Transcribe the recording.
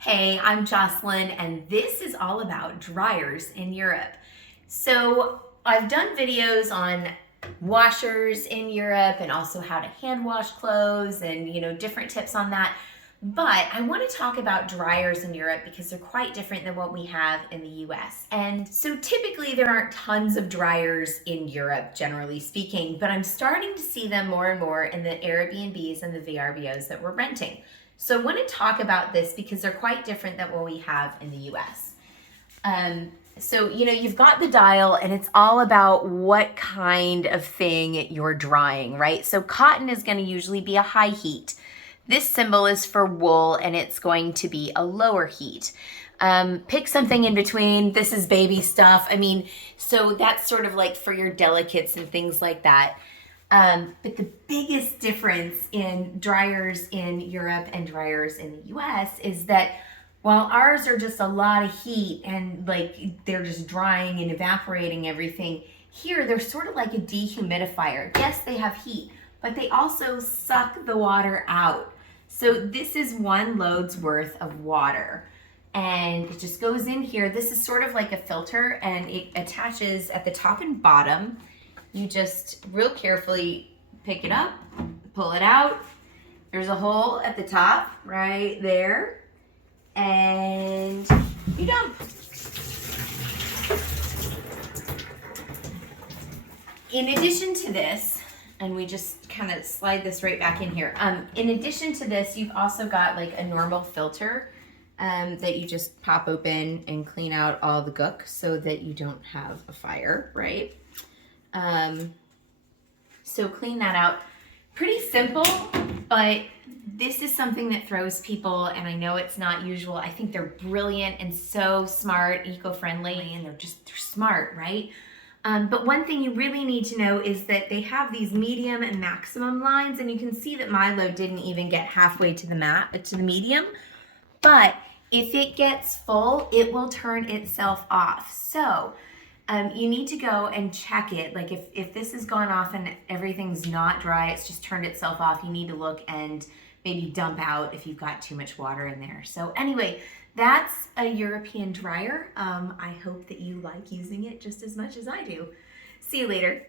Hey, I'm Jocelyn, and this is all about dryers in Europe. So I've done videos on washers in Europe and also how to hand wash clothes and different tips on that. But I want to talk about dryers in Europe because they're quite different than what we have in the US. And so typically there aren't tons of dryers in Europe, generally speaking, but I'm starting to see them more and more in the Airbnbs and the VRBOs that we're renting. So I want to talk about this because they're quite different than what we have in the US. You've got the dial and it's all about what kind of thing you're drying, right? So cotton is going to usually be a high heat. This symbol is for wool and it's going to be a lower heat. Pick something in between. This is baby stuff. So that's sort of like for your delicates and things like that. But the biggest difference in dryers in Europe and dryers in the US is that while ours are just a lot of heat and like they're just drying and evaporating everything, here they're sort of like a dehumidifier. Yes, they have heat, but they also suck the water out. So this is 1 load's worth of water. And it just goes in here. This is sort of like a filter and it attaches at the top and bottom. You just real carefully pick it up, pull it out. There's a hole at the top right there. And you dump. In addition to this, and we just kind of slide this right back in here. In addition to this, you've also got like a normal filter that you just pop open and clean out all the gook so that you don't have a fire, right? So clean that out. Pretty simple, but this is something that throws people, and I know it's not usual. I think they're brilliant and so smart, eco-friendly, and they're smart, right? But one thing you really need to know is that they have these medium and maximum lines, and you can see that my load didn't even get halfway to the medium. But if it gets full, it will turn itself off. So you need to go and check it. Like if this has gone off and everything's not dry, it's just turned itself off, you need to look and maybe dump out if you've got too much water in there. So anyway, that's a European dryer. I hope that you like using it just as much as I do. See you later.